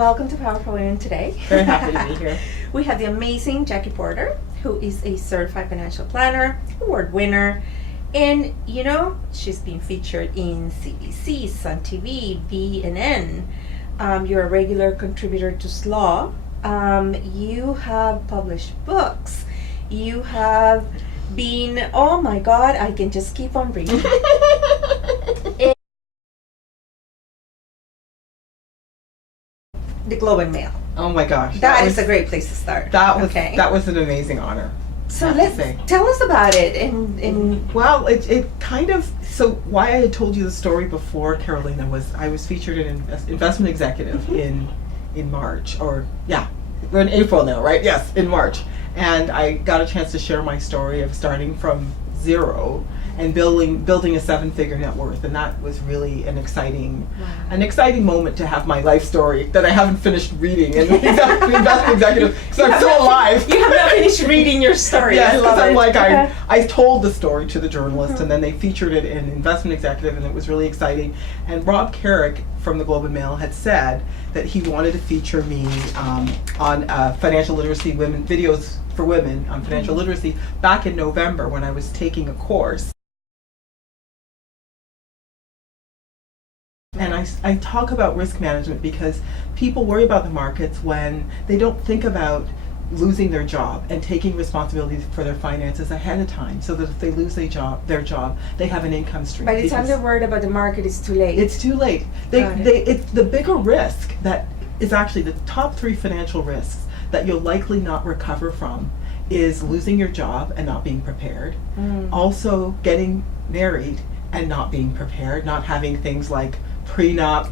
Welcome to Powerful Women today. Very happy to be here. We have the amazing Jackie Porter, who is a certified financial planner, award winner, and she's been featured in CBC, Sun TV, BNN. You're a regular contributor to SLAW. You have published books. You have been, oh my God, I can just keep on reading. The Globe and Mail. Oh my gosh. That is a great place to start. That was an amazing honor. So tell us about it. Well, it kind of, so why I had told you the story before, Carolina, was I was featured in Investment Executive in March, we're in April now, right? Yes, in March. And I got a chance to share my story of starting from zero and building a seven-figure net worth, and that was really an exciting moment to have my life story that I haven't finished reading in Investment Executive, so I'm still alive. You have not finished reading your story. Yes, I love it. I told the story to the journalist, and then they featured it in Investment Executive, and it was really exciting. And Rob Carrick from the Globe and Mail had said that he wanted to feature me on financial literacy videos for women on financial literacy back in November when I was taking a course. And I talk about risk management because people worry about the markets when they don't think about losing their job and taking responsibility for their finances ahead of time, so that if they lose their job, they have an income stream. By the time they're worried about the market, it's too late. It's too late. It's the bigger risk that is actually the top three financial risks that you'll likely not recover from is losing your job and not being prepared. Also getting married and not being prepared, not having things like prenup,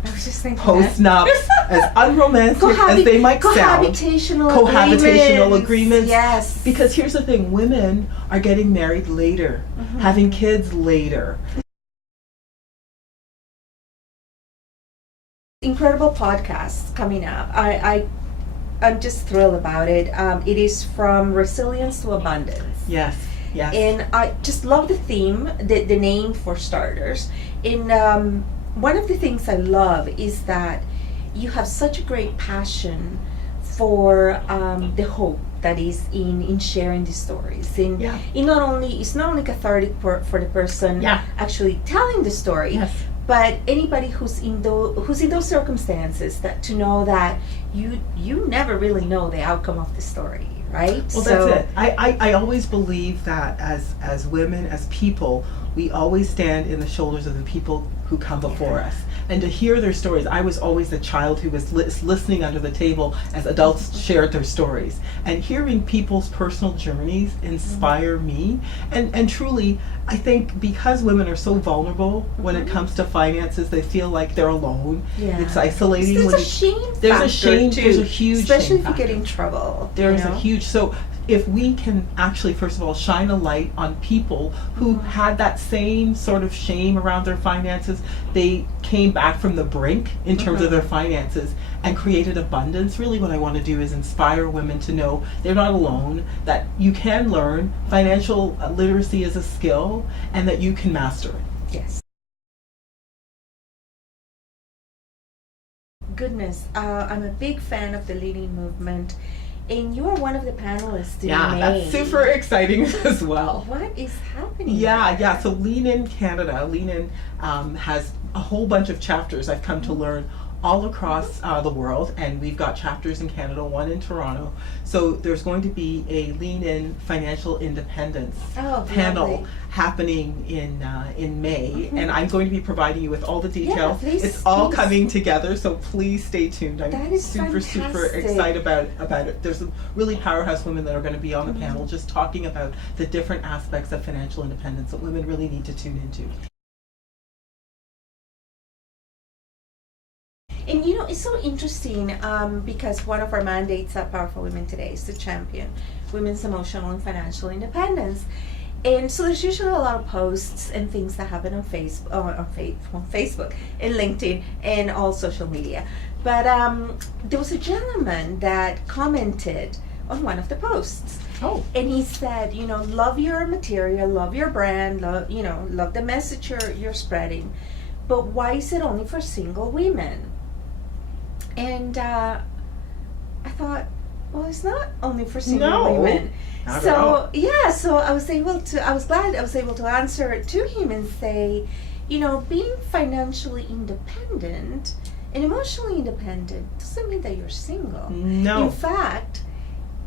post-nups, as unromantic as they might sound. Cohabitational agreements. Yes. Because here's the thing, women are getting married later, having kids later. Incredible podcasts coming up. I'm just thrilled about it. It is from resilience to abundance. Yes. And I just love the theme, the name for starters. In one of the things I love is that you have such a great passion for the hope that is in sharing these stories. It's not only cathartic for the person actually telling the story, but anybody who's in those circumstances, that to know that you never really know the outcome of the story, right? Well, that's it. I always believe that as women, as people, we always stand in the shoulders of the people who come before us. And to hear their stories, I was always the child who was listening under the table as adults shared their stories. And hearing people's personal journeys inspire me. And truly, I think because women are so vulnerable when it comes to finances, they feel like they're alone. It's isolating. There's a shame too. There's a huge especially shame if you get in trouble. There's a huge, so if we can actually, first of all, shine a light on people who had that same sort of shame around their finances, they came back from the brink in terms of their finances and created abundance. Really what I want to do is inspire women to know they're not alone, that you can learn. Financial literacy is a skill and that you can master it. Yes. Goodness, I'm a big fan of the Lean-In movement. And you are one of the panelists in May. That's super exciting as well. What is happening? Yeah. So Lean-In Canada, Lean-In has a whole bunch of chapters I've come to learn all across the world, and we've got chapters in Canada, one in Toronto. So there's going to be a Lean-In Financial Independence panel happening in May, and I'm going to be providing you with all the details. It's all coming together, so please stay tuned. I'm super excited about it. There's some really powerhouse women that are going to be on the panel just talking about the different aspects of financial independence that women really need to tune into. And it's so interesting because one of our mandates at Powerful Women today is to champion women's emotional and financial independence. And so there's usually a lot of posts and things that happen on Facebook and LinkedIn and all social media. But there was a gentleman that commented on one of the posts. And he said, love your material, love your brand, love the message you're spreading. But why is it only for single women? And I thought, well, it's not only for single No, women. not at all. So I was glad I was able to answer to him and say, you know, being financially independent and emotionally independent doesn't mean that you're single. No. In fact,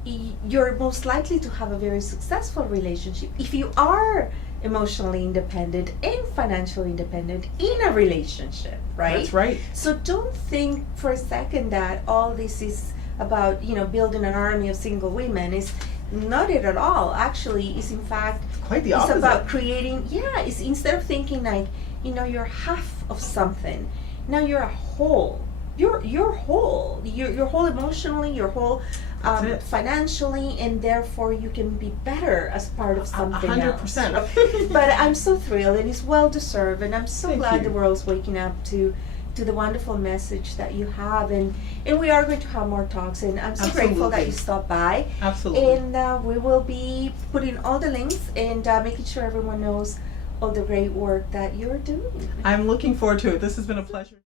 you're most likely to have a very successful relationship if you are emotionally independent and financially independent in a relationship, right? That's right. So don't think for a second that all this is about, you know, building an army of single women. Is not it at all. Actually, it's in fact Quite the it's opposite. about creating. Yeah, it's instead of thinking like, you know, you're half of something. Now you're a whole. You're whole. You're whole emotionally. You're whole That's it. financially, and therefore you can be better as part of something 100%. else. But I'm so thrilled, and it's well deserved, and I'm so Thank glad you. the world's waking up to the wonderful message that you have, and we are going to have more talks, and I'm so grateful that Absolutely. you stopped by. Absolutely. And we will be putting all the links and making sure everyone knows all the great work that you're doing. I'm looking forward to it. This has been a pleasure.